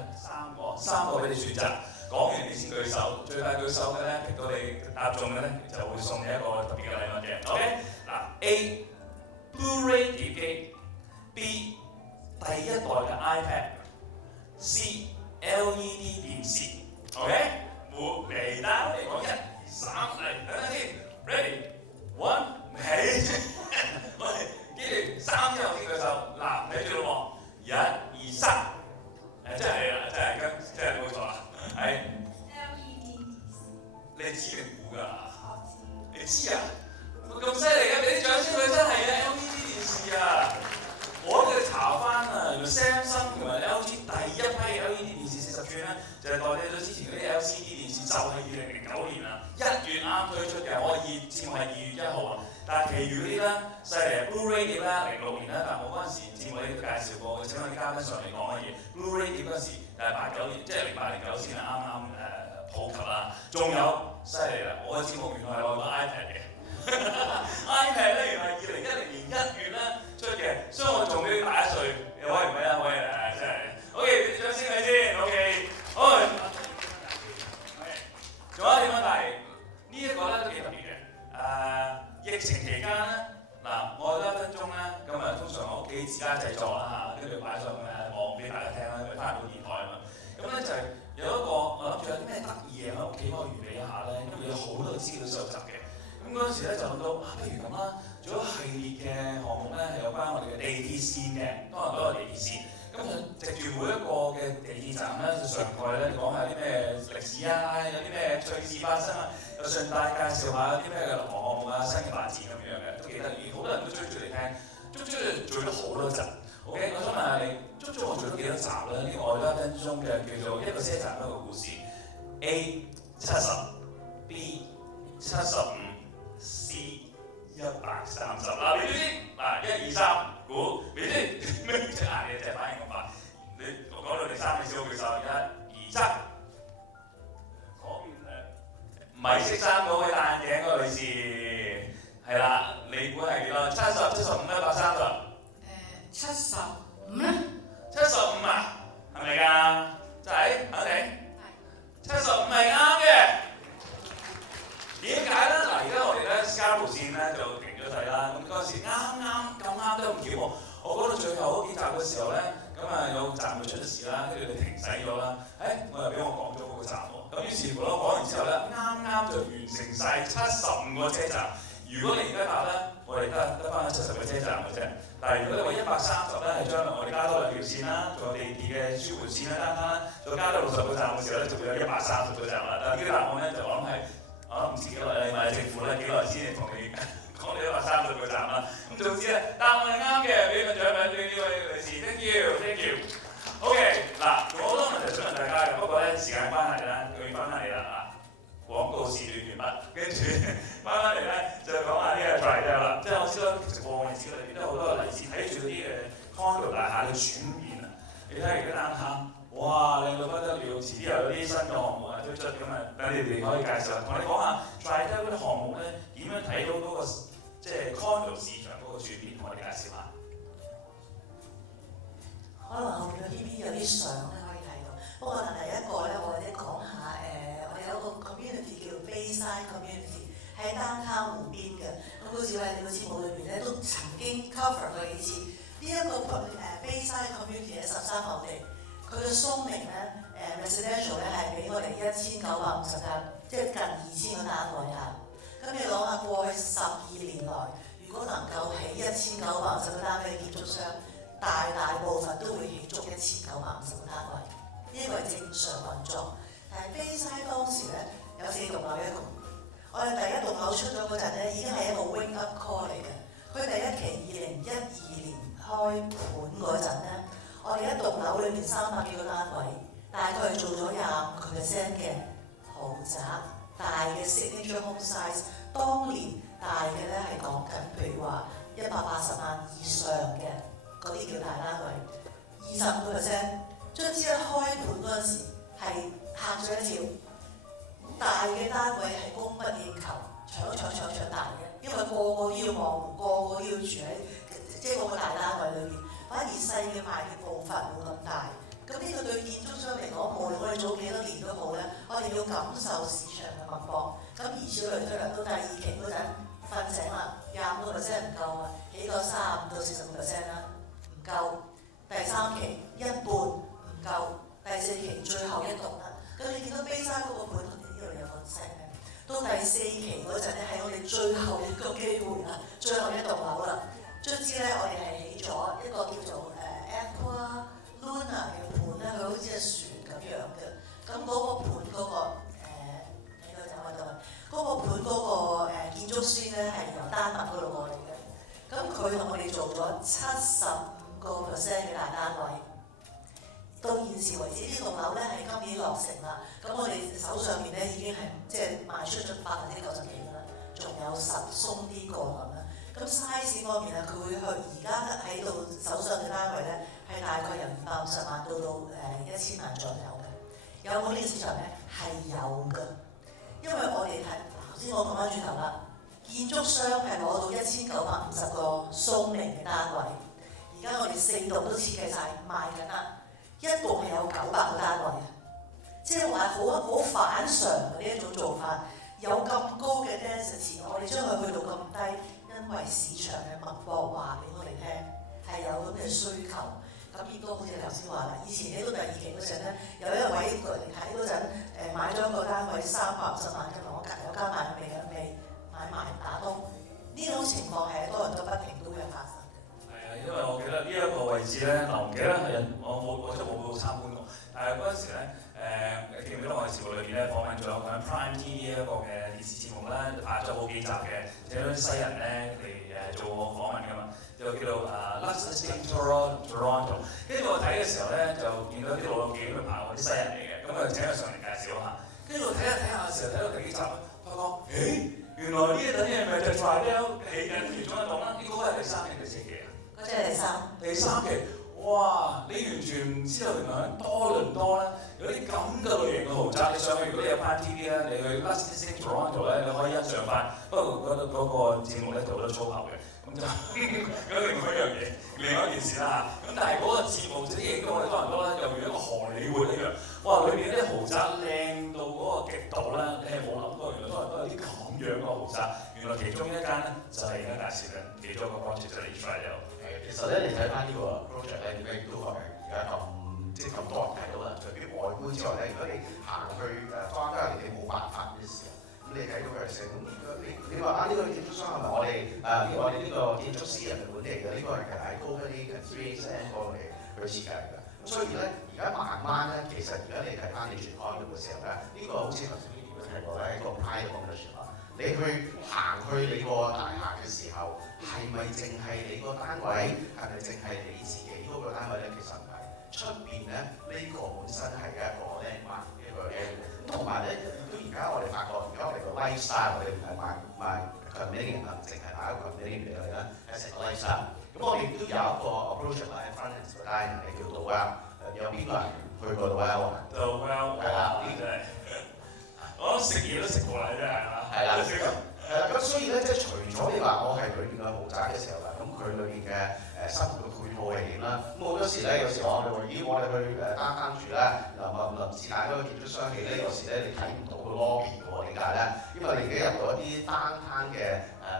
三個俾你選擇。講完你先舉手，最快舉手嘅咧，逼到你答中嘅咧，就會送你一個特別嘅禮物嘅。OK， 嗱 A Blu-ray 碟機 ，B 第一代嘅 iPad，C LED 電視。OK， 冇嚟啦，我哋講1、2、3嚟，等陣先 ，Ready，1， 起，我哋跟住3之後先舉手。嗱，睇住咯喎，1、2、3，真係啦，真係冇錯啦。係 LED 你知定估㗎？我知。你知啊？咁犀利嘅，俾啲掌聲佢真係嘅 LED 電視啊！我哋查翻啊，原來 Samsung 同埋 LG 第一批 LED 電視40寸咧，就係代替咗之前嗰啲 LCD 電視，就係2009年啊1月啱推出嘅。我嘅節目係2月1號啊，但係其餘嗰啲咧犀利 Blu-ray 碟咧06年啦，但係我嗰陣時節目你都介紹過，請我啲嘉賓上嚟講嘅嘢 Blu-ray 碟嗰陣時89年，即係08、09先係啱普及啦。仲有犀利啦，我嘅節目原來係攞個 iPad 嘅，iPad 咧原來係2010年1月咧出嘅，所以我仲比你大1歲，你可以唔可以啊？可以啊，真係。OK， 俾啲掌聲你先。OK， 好。仲有一點問題，呢一個咧都幾特別嘅。疫情期間咧，嗱，我1分鐘咧，咁啊通常我屋企自家製作啦嚇，跟住擺上網俾大家聽啦，因為翻唔到電台啊嘛。咁咧就係有一個我諗住有啲咩得意嘢喺屋企可以預備一下咧，因為有好多資料收集嘅。咁嗰陣時咧就諗到不如咁啦，做一系列嘅項目咧係有關我哋嘅地鐵線嘅，多倫多嘅地鐵線。咁就藉住每一個嘅地鐵站咧，就上蓋咧講下啲咩歷史啊，有啲咩趣事發生啊，又順帶介紹下有啲咩嘅項目啊、新嘅發展咁樣嘅，都幾得意。好多人都追住嚟聽，足做咗好多集。OK， 我想問下你，足我做咗幾多集咧？呢個我1分鐘嘅叫做一個車站一個故事。A 70 B 75C 130。嗱，你知唔知？嗱，1、2、3，估你知咩隻眼嘅隻反應咁快？你講到第3，你先好舉手。1、2、3，嗰邊唔係識衫嗰位戴眼鏡嗰個女士，係啦，你估係幾多？70、75、130。75咧？75啊，係咪㗎？仔肯定75係啱嘅。點解咧？嗱，而家我哋咧加路線咧就停咗掣啦。咁嗰陣時咁啱都唔巧喎。我講到最後嗰幾集嘅時候咧，咁啊有站會出咗事啦，跟住你停駛咗啦。我又俾我講咗嗰個站喎。咁於是乎咧講完之後咧，啱就完成晒75個車站。如果你而家搭咧，我哋得翻70個車站嘅啫。但係如果你話130咧，係將來我哋加多2條線啦，仲有地鐵嘅舒緩線啦，單單再加多60個站嘅時候咧，就會有130個站啦。但係呢個答案咧就我諗係唔知幾耐，你問政府咧幾耐先同你講你130個站啦。咁總之咧，答案係啱嘅，俾個獎品俾呢位女士 ，thank you。OK， 嗱，我好多問題想問大家嘅，不過咧時間關係啦，佢要翻返嚟啦。廣告時段完畢，跟住翻嚟咧就講下呢個 Tridel 啦。即係我知道直播我哋知道裏邊都有好多例子，睇住嗰啲condo 大廈嘅轉變啊。你睇而家單坑，哇靚到不得了，遲啲又有啲新嘅項目推出咁啊，等你哋可以介紹下，同你講下 Tridel 嗰啲項目咧點樣睇到嗰個即係 condo 市場嗰個轉變，同我哋介紹下。可能後面嗰邊有啲相咧可以睇到，不過第一個咧，我哋講下我哋有個 community 叫 Bayside Community 喺downtown湖邊嘅，咁好似我哋個節目裏邊咧都曾經 cover 過幾次。呢一個Bayside Community 喺13號地，佢嘅鬆明咧residential 咧係俾我哋1950間，即係近2000個單位啊。咁你諗下過去12年來，如果能夠起1950個單位嘅建築商，大部分都會起足1950個單位，呢個係正常運作。但係 Bayside 當時咧有4棟樓一共，我哋第一棟樓出咗嗰陣咧已經係一個 wake up call 嚟嘅。佢第一期2012年開盤嗰陣咧，我哋一棟樓裏面300幾個單位，大概做咗25% 嘅豪宅，大嘅 signature home size， 當年大嘅咧係講緊譬如話180萬以上嘅。嗰啲叫大單位，25%。將之一開盤嗰陣時係嚇咗一跳，大嘅單位係供不應求，搶大嘅，因為個個都要望湖，個個都要住喺即係嗰個大單位裏邊，反而細嘅賣嘅步伐冇咁大。咁呢個對建築商嚟講，無論我哋做幾多年都好咧，我哋要感受市場嘅脈搏。咁而此類推到第二期嗰陣瞓醒啦，25%唔夠啊，起個35到40%啦。夠，第3期一半唔夠，第4期最後一棟啦。咁你見到 Bayside 嗰個盤，呢度有個聲嘅。到第4期嗰陣咧，係我哋最後一個機會啦，最後一棟樓啦。卒之咧，我哋係起咗一個叫做Aqua Luna 嘅盤咧，佢好似係船咁樣嘅。咁嗰個盤嗰個嗰個盤嗰個建築師咧係由丹麥嗰度過嚟嘅。咁佢同我哋做咗75% 嘅大單位，到現時為止呢棟樓咧係今年落成啦。咁我哋手上面咧已經係即係賣出咗90%幾啦，仲有10鬆啲個咁啦。咁 size 方面咧，佢會去而家喺度手上嘅單位咧係大概由250萬到1000萬左右嘅。有冇呢個市場咧？係有嘅，因為我哋係頭先我講翻轉頭啦，建築商係攞到1950個鬆明嘅單位。而家我哋4棟都設計晒賣緊啦，一棟係有900個單位啊！即係話好反常嘅呢一種做法，有咁高嘅 density， 我哋將佢去到咁低，因為市場嘅脈搏話俾我哋聽係有咁嘅需求。咁亦都好似頭先話啦，以前起到第2期嗰陣咧，有一位過嚟睇嗰陣，買咗一個單位350萬，我隔有加埋未買埋打通，呢種情況係多倫多不停都會發生。因為我記得呢一個位置咧，我唔記得係我真係冇參觀過，但係嗰陣時咧記唔記得我哋節目裏邊咧訪問咗講 Prime TV 一個嘅電視節目咧，拍咗好幾集嘅，請咗啲西人咧嚟做訪問㗎嘛，就叫做Lux Estate Toronto。跟住我睇嘅時候咧，就見到啲老友記咁拍我啲西人嚟嘅，咁啊請佢上嚟介紹下。跟住我睇下嘅時候，睇到第幾集啊，發覺原來呢一等嘢咪就係 Tridel 起緊其中一棟啦，呢個係第3期定第4期啊？嗰隻係第3期，哇！哇！你完全唔知道原來喺多倫多咧有啲咁嘅類型嘅豪宅，你上去如果你有翻 TV 咧，你去 Lusting Toronto 咧，你可以欣賞翻。不過嗰個節目咧做得粗口嘅，咁就咁另外一樣嘢，另外一件事啦嚇。咁但係嗰個節目啲影到我哋多倫多咧，又如一個荷里活一樣。哇！裏邊啲豪宅靚到嗰個極度咧，你係冇諗過原來多倫多有啲咁樣嘅豪宅。原來其中一間咧就係而家介紹緊其中一個 project 就係 Israel。其實咧，你睇翻呢個 project 咧，點解都係而家咁多人睇到啦？除咗外觀之外咧，如果你行去當間你冇辦法嘅時候，咁你睇到佢係成咁。你話呢個建築商係咪我哋呢個建築師人哋本地嘅？呢個係喺高嗰啲 3SM 過嚟去設計㗎。咁所以咧，而家慢慢咧，其實而家你睇翻你住開嗰個時候咧，呢個好似頭先都提過咧，一個 private ownership 啊。你去行去你個大廈嘅時候，係咪淨係你個單位？係咪淨係你自己嗰個單位咧？其實唔係，出邊咧呢個本身係一個 landmark 一個 area。咁同埋咧，都而家我哋發覺，而家我哋個 lifestyle，我哋唔係賣 condominium 啊，淨係買一個 condominium 俾我哋啦，係成個 lifestyle。咁我哋都有一個 approach 喺 front end 個 dining 係叫做有邊個人去過到啊？到係啦，呢就係我食嘢都食過啦，真係啦。係啦，咁所以咧，即係除咗你話我係裏邊嘅豪宅嘅時候啦，咁佢裏邊嘅生活嘅配套係點啦？咁好多時咧，有時我哋話，咦，我哋去單住咧，臨時帶嗰個建築商起咧，有時咧你睇唔到個 lobby 嘅喎，點解咧？因為你而家入到一啲單嘅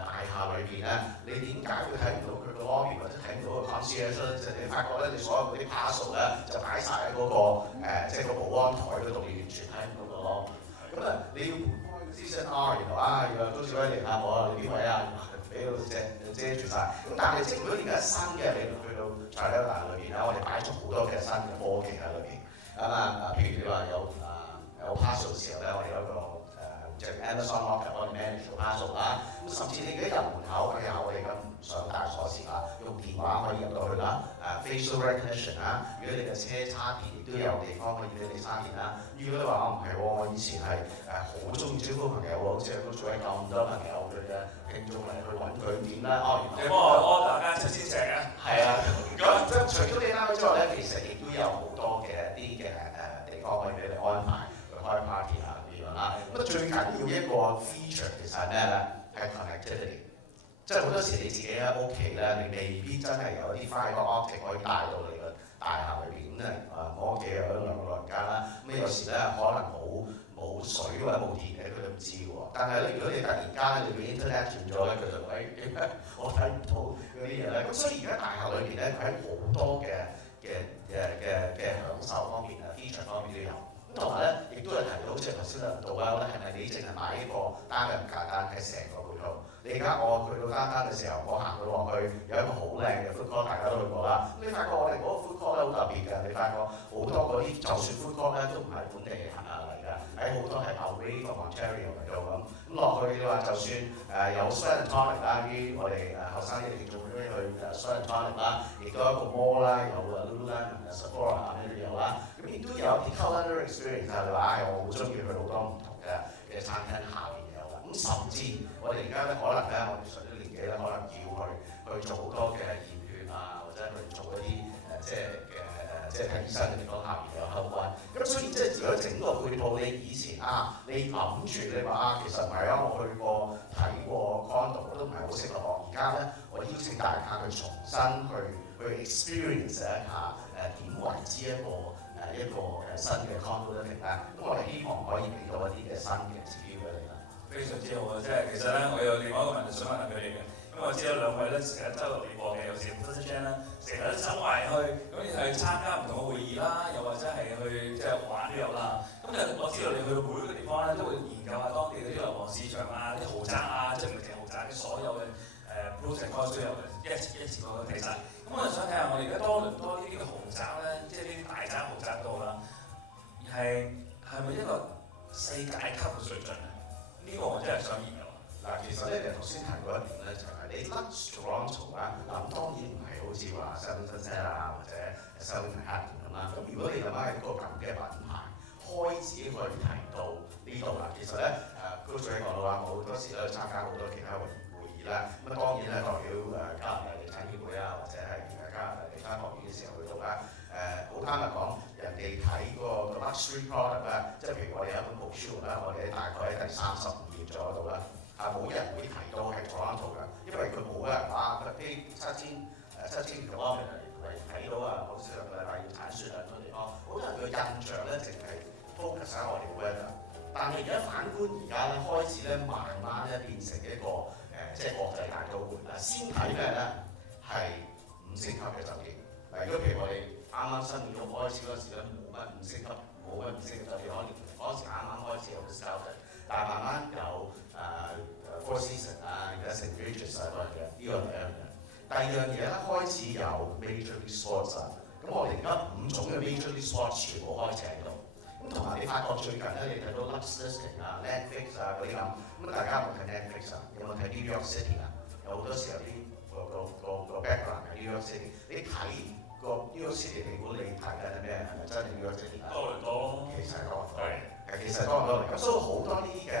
大廈裏邊咧，你點解會睇唔到佢個 lobby 或者睇唔到個 concierge 咧？就你發覺咧，你所有嗰啲 parcel 咧就擺晒喺嗰個即係個保安台嗰度，你完全睇唔到個 lobby。咁啊，你要CCR 原來原來都少位嚟下我啊，你邊位啊？俾到遮住晒。咁但係即係如果而家新嘅，你去到柴灣大裏邊咧，我哋擺咗好多嘅新嘅科技喺裏邊。譬如你話有 parcel 嘅時候咧，我哋有一個就係 Amazon Locker 我哋 manage 個 parcel 啦。咁甚至你而家入門口，我哋咁唔想帶鎖匙啦，用電話可以入到去啦。facial recognition 啦，如果你嘅車叉電亦都有地方可以俾你叉電啦。如果你話唔係喎，我以前係好中意招呼朋友喎，好似都做緊咁多朋友佢嘅聽眾嚟去揾佢點咧？你幫我order間7千尺啊！係啊，咁即係除咗你單位之外咧，其實亦都有好多嘅一啲嘅地方可以俾你安排去開 party 啊咁樣啦。咁最緊要一個 feature 其實係咩咧？係 connectivity。即係好多時你自己喺屋企咧，你未必真係有啲 fibre optic 可以帶到你個大廈裏邊。咁我屋企有兩個老人家啦，咁有時咧可能冇水或者冇電嘅，佢都唔知喎。但係咧，如果你突然間你個 internet 斷咗咧，佢就喂我睇唔到嗰啲嘢咧。咁所以而家大廈裏邊咧，佢喺好多嘅享受方面啊 feature 方面都有。咁同埋咧，亦都係提到好似頭先講到啦，係咪你淨係買一個單嘅唔簡單，係成個配套？你而家我去到單嘅時候，我行到落去有一個好靚嘅 food court，大家都去過啦。咁你發覺我哋嗰個 food court 咧好特別嘅，你發覺好多嗰啲就算 food court 咧都唔係本地嚟㗎，喺好多係 away from Ontario 嚟到咁。咁落去你話就算有 Sweat and Tonic 啦，於我哋後生啲聽眾都去 Sweat and Tonic 啦，亦都有一個 mall 啦，有 Lululemon、Sephora 呢啲有啦。咁亦都有啲 culinary experience 就係話我好中意去好多唔同嘅餐廳下邊有啦。咁甚至我哋而家咧可能咧，我哋上咗年紀咧，可能要去做好多嘅驗血啊，或者去做一啲即係睇醫生嘅地方下邊有口關。咁所以即係如果整個配套，你以前你諗住你話其實唔係啊，我去過睇過 condo 都唔係好適合我。而家咧，我邀請大家去重新去 experience 一下點為之一個新嘅 condo living 咧。咁我哋希望可以俾到一啲嘅新嘅指標俾你啦。非常之好啊！即係其實咧，我有另外一個問題想問下佢哋嘅，因為我知道兩位咧成日周遊列國嘅，有時 Professor Chan 啦，成日都周圍去，咁你係參加唔同嘅會議啦，又或者係去即係玩都有啦。咁就我知道你去到每一個地方咧，都會研究下當地嗰啲樓房市場啊、啲豪宅啊，即係唔係淨係豪宅嘅所有嘅pros and cons 都有一次過睇晒。咁我就想睇下我哋而家多倫多呢啲嘅豪宅咧，即係呢啲大宅豪宅度啦，係咪一個世界級嘅水準啊？呢個我真係想研究。嗱，其實咧，你頭先提過一點咧，就係你 Toronto 啦，咁當然唔係好似話 Sunset 啊或者 Southern Manhattan 咁啦。咁如果你諗下一個咁嘅品牌開始去提到呢度啦，其實咧高主席講到話，我好多時都參加好多其他會議啦。咁當然係代表加拿大地產協會啊，或者係加拿大地產學院嘅時候去到啦。坦白講，人哋睇個 luxury product 啦，即係譬如我哋有一本 brochure 啦，我哋大概喺第35頁左右度啦，冇人會提到係 Toronto 㗎，因為佢冇人話佢飛7,000 kilometer 嚟睇到啊，好似上個禮拜要鏟雪啊咁嘅地方，好多人嘅印象咧淨係 focus 喺我哋 weather， 但係而家反觀而家咧開始咧慢慢咧變成一個即係國際大都會啦，先睇咩咧係5星級嘅酒店。如果譬如我哋啱啱新年開始嗰時咧，冇乜5星級酒店，可能嗰時啱啱開始有 Ritz-Carlton， 但係慢慢有Four Seasons 啊，而家 St. Regis 啊嗰樣嘅，呢個係一樣嘢。第二樣嘢咧開始有 Major League Sports 啊，咁我哋而家5種嘅 Major League Sports 全部開始喺度。咁同埋你發覺最近咧，你睇到 Luxlisting 啊、Netflix 啊嗰啲咁大家有冇睇 Netflix 啊？有冇睇 New York City 啊？有好多時候啲個 background 係 New York City， 你睇個 New York City， 你估你睇緊係咩？係咪真係 New York City 啊？多倫多咯，其實係多倫多，其實多倫多嚟。咁所以好多呢啲嘅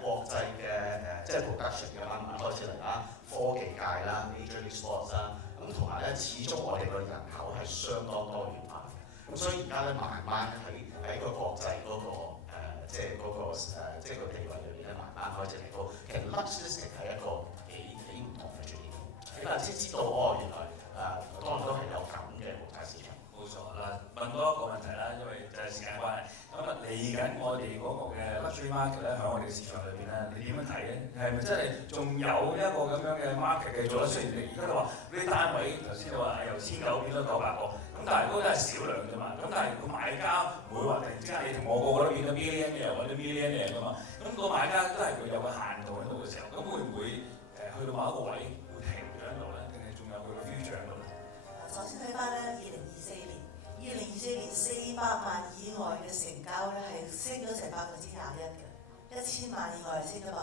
國際嘅即係 production 嘅慢慢開始嚟啦，科技界啦 ，Major League Sports 啦，咁同埋咧，始終我哋個人口係相當多元化嘅。咁所以而家咧慢慢喺個國際嗰即係個地位裏邊咧，慢慢開始嚟到。其實 Luxlisting 係一個幾唔同嘅轉變，你嗱先知道原來多倫多係有咁嘅國際市場。冇錯嗱，問多一個問題啦，因為就係時間關係。咁嚟緊我哋嗰個嘅 luxury market 咧，喺我哋嘅市場裏邊咧，你點樣睇咧？係咪真係仲有一個咁樣嘅 market 嘅做得？雖然你而家都話嗰啲單位頭先你話由1900變咗900個，咁但係嗰個都係少量啫嘛。咁但係個買家唔會話突然之間你同我個個都變咗 millionaire 或者 millionaire 㗎嘛。咁個買家都係佢有個限度喺度嘅時候，咁會唔會去到某一個位會停咗喺度咧？定係仲有佢個 future 喺度咧？首先睇翻咧2024年400萬以外嘅成交咧係升咗成21%嘅，1000萬以外係升咗20%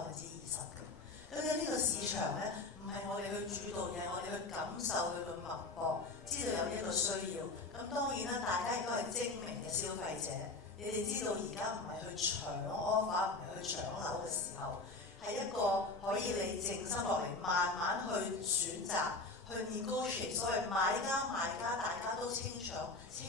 嘅。咁呢個市場咧唔係我哋去主導嘅，我哋去感受佢個脈搏，知道有呢個需要。咁當然啦，大家亦都係精明嘅消費者，你哋知道而家唔係去搶 offer， 唔係去搶樓嘅時候，係一個可以你靜心落嚟慢慢去選擇。去 negotiate， 所謂買家賣家大家都清楚市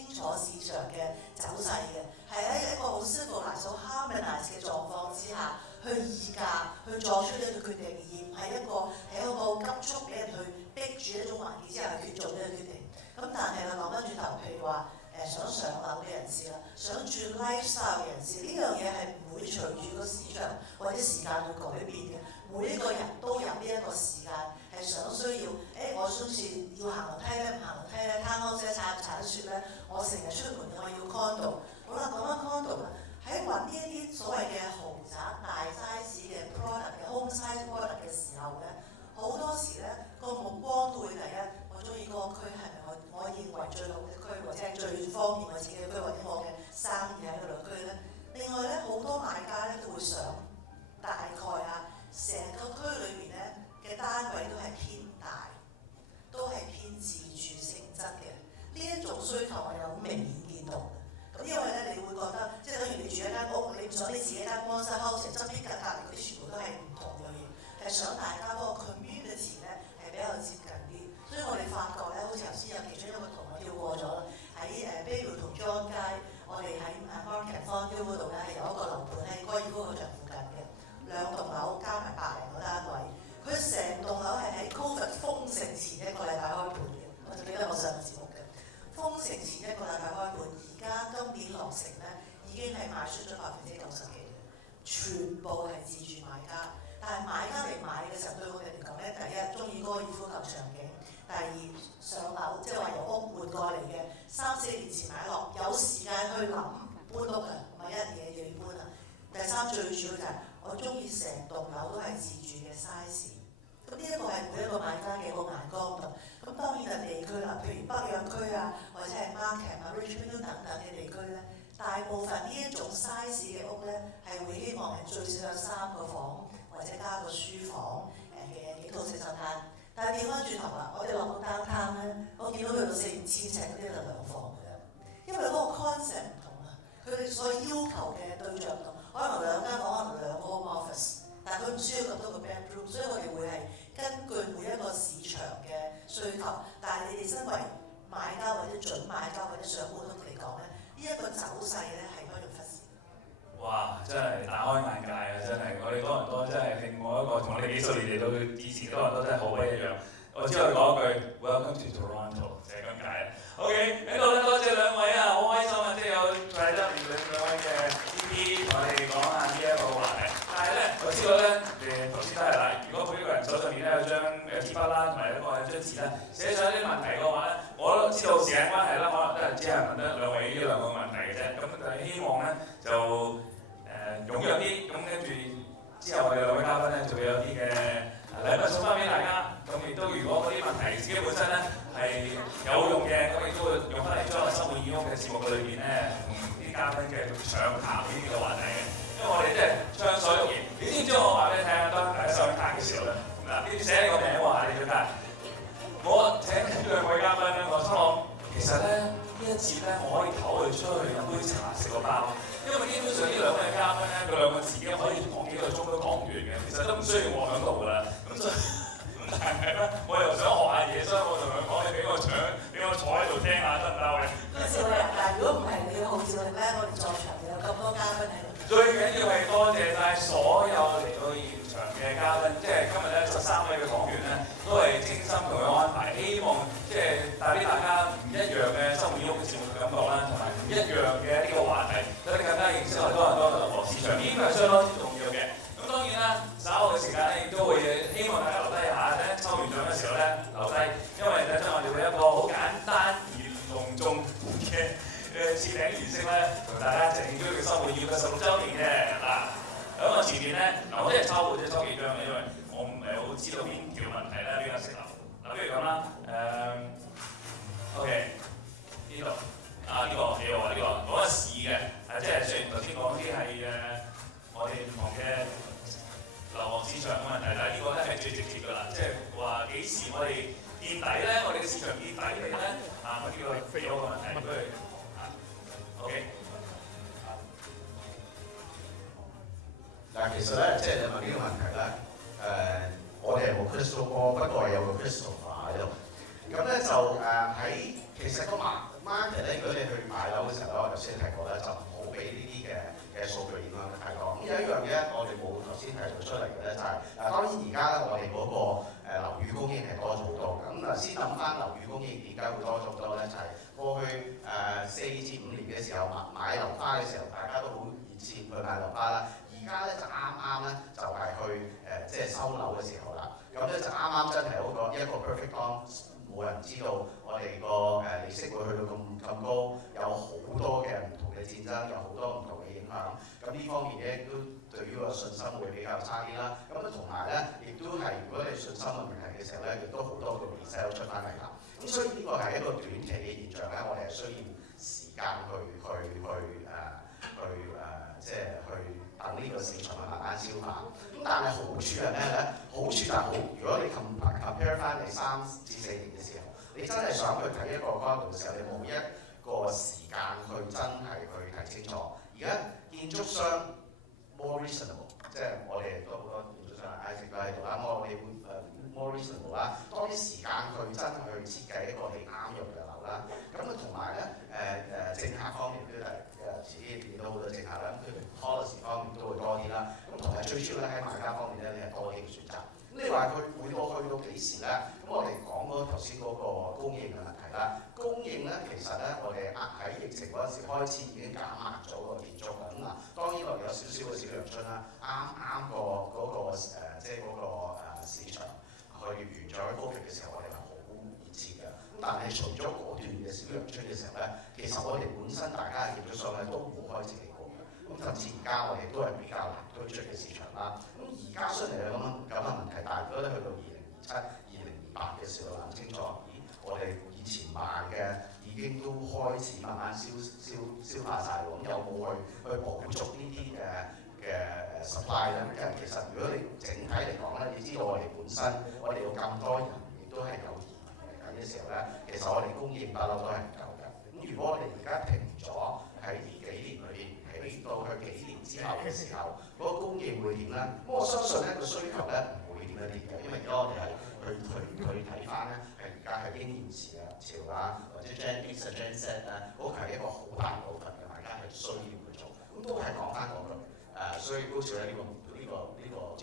場嘅走勢嘅，係喺一個好 civilized、好 harmonized 嘅狀況之下，去議價，去作出一個決定，而唔係一個急速俾人去逼住一種環境之下去做呢個決定。咁但係諗翻轉頭，譬如話想上樓嘅人士啦，想轉 lifestyle 嘅人士，呢樣嘢係唔會隨住個市場或者時間去改變嘅。每一個人都有呢一個時間係需要，我好似要行樓梯咧，唔行樓梯咧，攤開車鏟雪咧，我成日出門我要 condo。好啦，講翻 condo 啦，喺揾呢一啲所謂嘅豪宅大 size 嘅 product 嘅 home size product 嘅時候咧，好多時咧個目光都會第一，我中意嗰個區係咪我認為最好嘅區，或者係最方便我自己嘅區，或者我嘅生意喺嗰度區咧。另外咧，好多買家咧都會想大概成個區裏邊咧嘅單位都係偏大，都係偏自住性質嘅。呢一種需求係有明顯見到嘅。咁因為咧，你會覺得即係等於你住一間屋，你唔想你自己間光室 house 側邊隔離嗰啲全部都係唔同嘅嘢，係想大家嗰個 community 咧係比較接近啲。所以我哋發覺咧，好似頭先有其中一個同學跳過咗啦，喺Bayview同 John 街，我哋喺Market Farmville 嗰度咧係有一個樓盤喺高爾夫球場附近嘅。2棟樓加埋100個單位，佢成棟樓係喺 Covid 封城前1個禮拜開盤嘅，我就記得我上個節目嘅。封城前1個禮拜開盤，而家今年落成咧已經係賣出咗90%幾嘅，全部係自住買家。但係買家嚟買嘅時候，對我哋嚟講咧，第一中意高爾夫球場景，第二上樓即係話由屋換過嚟嘅，3-4年前買落，有時間去諗搬屋嘅，唔係一嘢要搬啊。第三最主要就係我中意成棟樓都係自住嘅 size， 咁呢一個係每一個買家嘅個眼光度。咁當然係地區啦，譬如北洋區或者係 Markham Richmond 等等嘅地區咧，大部分呢一種 size 嘅屋咧係會希望係最少有3個房或者加個書房嘅幾套洗手間。但係調翻轉頭啦，我哋落到 downtown 咧，我見到去到4-5千尺嗰啲就2房嘅，因為嗰個 concept 唔同啊，佢哋所要求嘅對象唔同。可能2間房，可能2個 home office， 但係佢唔需要咁多個 bedroom， 所以我哋會係根據每一個市場嘅需求。但係你哋身為買家或者準買家或者想換屋嚟講講咧，呢一個走勢咧係不容忽視。哇！真係大開眼界啊！真係，我哋多倫多真係另外一個同我哋幾十年嚟到以前多倫多真係好不一樣。我只可以講一句 Welcome to Toronto， 就係咁解啦。OK， 喺度咧多謝兩位啊，好開心啊！即係有在得兩位嘅 EP 同我哋講下呢一個話題。但係咧，我知道咧，頭先都係啦。如果每一個人手上面咧有張紙筆啦，同埋有張紙咧，寫上啲問題嘅話咧，我都知道時間關係啦，可能都係只係問得兩位呢兩個問題嘅啫。咁就希望咧就踴躍啲，咁跟住之後我哋兩位嘉賓咧就會有啲嘅禮物送翻俾大家。咁亦都如果嗰啲問題自己本身咧係有用嘅，咁亦都會用翻嚟將我生活演屋嘅節目裏邊咧，同啲嘉賓繼續暢談呢啲嘅話題嘅。因為我哋即係暢所欲言。你知唔知我話俾你聽啊？當大家上街嘅時候咧，嗱，你寫你個名話你出街。我請兩位嘉賓咧，我心諗其實咧呢一節咧，我可以唞佢出去飲杯茶食個包。因為基本上呢兩位嘉賓咧，佢兩個自己可以講幾個鐘都講完嘅，其實都唔需要我喺度㗎啦。咁所以但係咧，我又想學下嘢，所以我同佢講：你俾我坐喺度聽下得唔得喂？趙力，但係如果唔係你嘅號召力咧，我哋在場有咁多嘉賓喺度。最緊要係多謝晒所有嚟到現場嘅嘉賓，即係今日咧13位嘅講員咧，都係精心同佢安排，希望即係帶俾大家唔一樣嘅生活喐嘅節目嘅感覺啦，同埋唔一樣嘅呢個話題，等你更加認識多倫多嘅樓市場，呢個係相當之重要嘅。咁當然啦，稍後嘅時間咧，亦都會希望大家留低下咧，抽完獎嘅時候咧留低，因為等陣我哋會有一個好簡單而隆重嘅設頂儀式咧，同大家一齊慶祝佢生活要嘅16週年嘅嗱。咁我前面咧，嗱我都係抽嘅啫，抽幾張嘅，因為我唔係好知道邊條問題咧比較適合。嗱，不如咁啦，OK， 呢度啊呢個幾好啊呢個講下市嘅，即係雖然頭先講啲係我哋唔同嘅樓房市場嘅問題，但係呢個咧係最直接㗎啦，即係話幾時我哋見底咧，我哋嘅市場見底嚟咧，啊我呢個幾好嘅問題，不如OK。嗱，其實咧，即係你問呢個問題咧，我哋係冇 crystal ball， 不過有個 crystal 喺度。咁咧就喺其實個 market 咧，如果你去買樓嘅時候咧，我頭先提過咧，就唔好俾呢啲嘅數據影響太多。咁有一樣嘢我哋冇頭先提到出嚟嘅咧，就係當然而家咧我哋嗰個樓宇供應係多咗好多。咁先諗翻樓宇供應點解會多咗好多咧？就係過去4至5年嘅時候買樓花嘅時候，大家都好熱切去買樓花啦。而家咧就啱咧，就係去即係收樓嘅時候啦。咁咧就啱真係一個 perfect storm， 冇人知道我哋個利息會去到咁高，有好多嘅唔同嘅戰爭，有好多唔同嘅影響。咁呢方面咧都對於個信心會比較差啲啦。咁同埋咧，亦都係如果你信心嘅問題嘅時候咧，亦都好多個 resale 出翻嚟啦。咁所以呢個係一個短期嘅現象咧，我哋係需要時間即係去等呢個市場慢慢消化。咁但係好處係咩咧？好處就係如果你 compare 翻你3至4年嘅時候，你真係想去睇一個角度嘅時候，你冇一個時間去真係去睇清楚。而家建築商 more reasonable， 即係我哋都好多建築商 Isaac 都喺度啦，我哋會more reasonable 啦，多啲時間去真係去設計一個你啱用嘅樓啦。咁啊同埋咧政客方面都係自己見到好多政客啦，咁佢哋 policy 方面都會多啲啦。咁同埋最主要咧喺買家方面咧，你係多啲嘅選擇。咁你話佢會去到幾時咧？咁我哋講嗰頭先嗰個供應嘅問題啦。供應咧其實咧，我哋喺疫情嗰陣時開始已經減壓咗個建築啦。咁嗱，當然我哋有少少嘅小陽春啦，啱即係嗰個市場去完咗 COVID 嘅時候，我哋係好熱切嘅。咁但係除咗嗰段嘅小陽春嘅時候咧，其實我哋本身大家嘅建築商咧都冇開始起過嘅。咁甚至而家我哋都係比較難推出嘅市場啦。咁而家雖然有咁嘅問題，但係如果你去到2027、2028嘅時候，諗清楚，咦，我哋以前賣嘅已經都開始慢慢消化晒喎。咁有冇去補足呢啲嘅supply 咧？因為其實如果你整體嚟講咧，你知道我哋本身我哋有咁多人，亦都係有移民嚟緊嘅時候咧，其實我哋供應不嬲都係唔夠嘅。咁如果我哋而家停咗喺呢幾年裏邊，起到去幾年之後嘅時候，嗰個供應會點咧？咁我相信咧個需求咧唔會點樣跌嘅，因為而家我哋係去睇翻咧，係而家係應驗市詞啊、潮啊，或者 Gen X 啊、Gen Z 啊，嗰個係一個好大部分嘅買家係需要去做。咁都係講翻嗰句所以好似咧呢個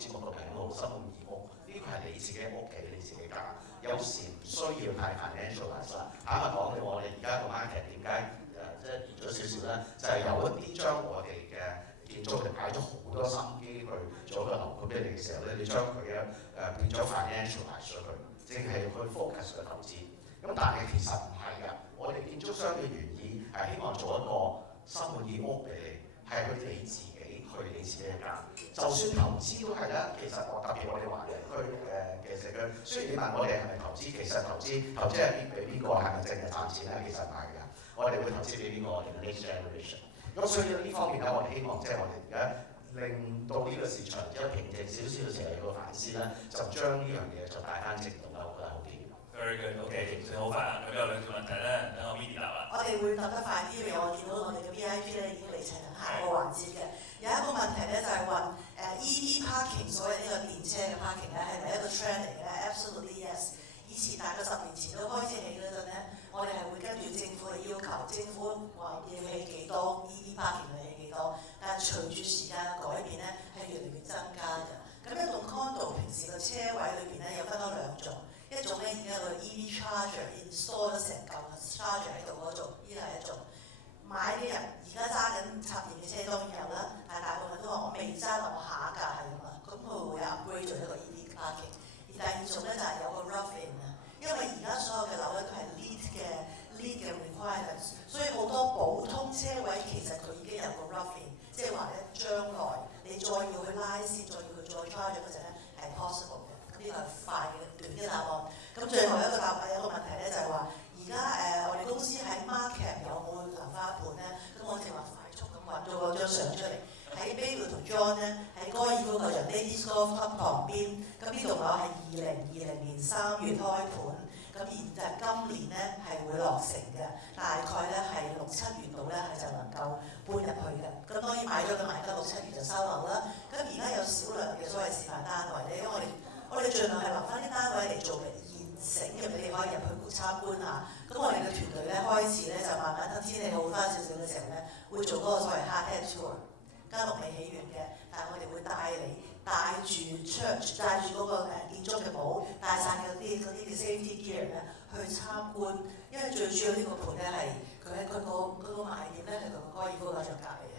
節目個名號生活義屋，呢個係你自己屋企、你自己家，有時唔需要太 financialize 啦。坦白講，我哋而家個 market 點解即係變咗少少咧？就係有一啲將我哋嘅建築嚟擺咗好多心機去做一個樓盤俾你嘅時候咧，你將佢嘅變咗 financialize 咗佢，淨係去 focus 嘅投資。咁但係其實唔係㗎，我哋建築商嘅原意係希望做一個生活義屋俾你，係去你自己去你自己嘅家。就算投資都係啦，其實特別我哋華人區嘅社區，雖然你問我哋係咪投資，其實投資係俾邊個，係咪淨係賺錢咧？其實唔係㗎，我哋會投資俾邊個？我哋 next generation。咁所以呢方面咧，我哋希望即係我哋而家令到呢個市場即係平靜少少嘅時候有個反思咧，就將呢樣嘢就帶翻正道啦，我覺得好啲。Very good， OK， 算好快啦。咁有兩條問題咧，等我 Mindy 答啦。我哋會答得快啲，因為我見到我哋嘅 VIP 咧已經嚟齊緊下個環節嘅。有一個問題咧就係問EV parking， 所謂呢個電車嘅 parking 咧係咪一個 trend 嚟嘅咧 ？Absolutely yes。以前大概10年前都開始起嗰陣咧，我哋係會跟住政府嘅要求，政府話要起幾多 EV parking 去起幾多，但係隨住時間嘅改變咧係越嚟越增加嘅。咁一棟 condo 平時個車位裏邊咧有分開兩種。一種咧已經有個 EV charger install 咗成嚿 charger 喺度嗰種，呢個係一種。買嘅人而家揸緊插電嘅車當然有啦，但係大部分都話我未揸到，我下一架係咁啊，咁佢會 upgrade 做一個 EV parking。而第二種咧就係有個 rough-in 啊，因為而家所有嘅樓咧都係 LEED 嘅 requirements， 所以好多普通車位其實佢已經有個 rough-in， 即係話咧將來你再要去拉線，再要去再 charge 嗰陣咧係 possible 嘅。呢個係快嘅短嘅答案。咁最後有一個問題咧，就係話而家我哋公司喺 market 有冇樓花盤咧？咁我淨話快速咁揾咗嗰張相出嚟，喺 Bayview 同 John 咧喺高爾夫球場 Ladies Golf Club 旁邊。咁呢棟樓係2020年3月開盤，咁而就今年咧係會落成嘅，大概咧係6-7月度咧係就能夠搬入去嘅。咁當然買咗嘅買家6-7月就收樓啦。咁而家有少量嘅所謂示範單位咧，因為我哋盡量係留翻啲單位嚟做嘅現成嘅，你哋可以入去參觀下。咁我哋嘅團隊咧開始咧就慢慢等天氣好翻少少嘅時候咧，會做嗰個所謂 hard-hat tour。間屋未起完嘅，但係我哋會帶你帶住 church， 帶住嗰個建築嘅帽，帶晒嗰啲嘅 safety gear 咧去參觀。因為最主要呢個盤咧係佢個賣點咧係佢個高爾夫球場隔離嘅。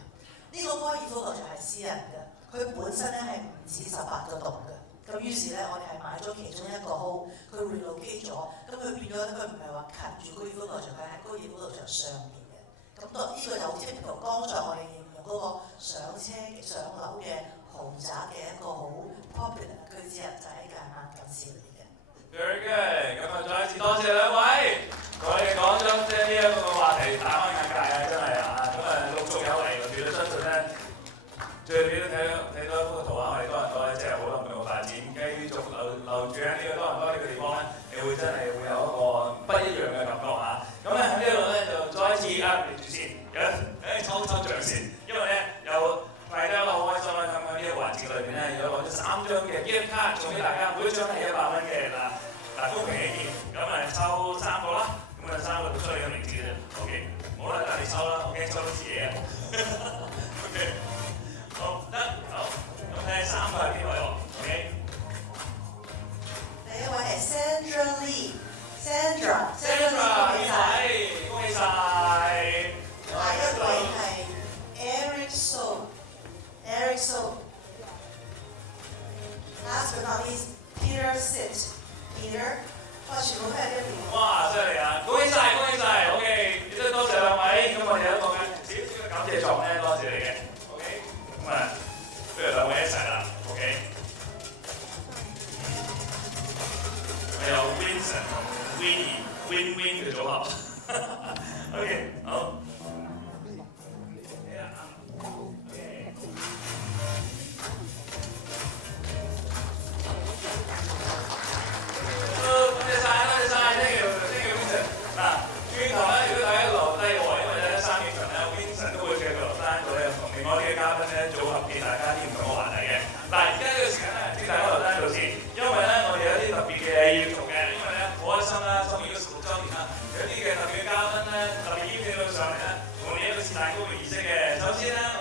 呢個高爾夫球場係私人嘅，佢本身咧係唔止18個洞嘅。咁於是咧，我哋係買咗其中一個 hall， 佢 relocate 咗，咁佢變咗佢唔係話近住高爾夫球場，佢喺高爾夫球場上面嘅。咁呢個就好 typical， 剛才我哋形容嗰個上樓嘅豪宅嘅一個好 popular 嘅區之一，就喺間萬錦市嚟嘅。Very good， 咁啊再一次多謝兩位，我哋講咗即係呢一個話題打開眼界啊，真係啊，咁啊陸續有嚟，我絕對相信咧，最尾都睇到一幅圖畫，我哋多倫多咧即係好多唔同嘅發展，繼續留住喺呢個多倫多呢個地方咧，你會真係會有一個不一樣嘅感覺嚇。咁咧喺呢度咧就再一次你住先，抽獎先，因為咧有大家都好開心啦，咁喺呢個環節裏邊咧有攞咗3張嘅 gift card 送俾大家，每張係100蚊嘅嗱公平起見，咁啊抽3個啦，咁啊3個都出你嘅名字嘅啫 ，OK， 好啦，但係你抽啦，我驚抽到自己啊 ，OK， 好得，好，咁睇下3個係邊位喎 ？OK， 第一位係 Sandra Lee，Sandra 恭喜晒！下一位係 Eric So。Last but not least Peter Sit。Peter， 哇，全部都係一邊。哇，犀利啊！恭喜晒 ！OK， 亦都多謝兩位，咁我哋有一個嘅少少嘅感謝狀咧，多謝你嘅。OK， 咁啊，不如兩位一齊啦。OK， 我有 Vincent、Winnie、Win-Win 嘅組合。OK， 好。我哋嘅嘉賓咧組合俾大家啲唔同嘅話題嘅。嗱，而家呢個時間咧，請大家留低喺度先，因為咧我哋有啲特別嘅嘢要做嘅，因為咧好開心啦，今年已經16週年啦。先啦。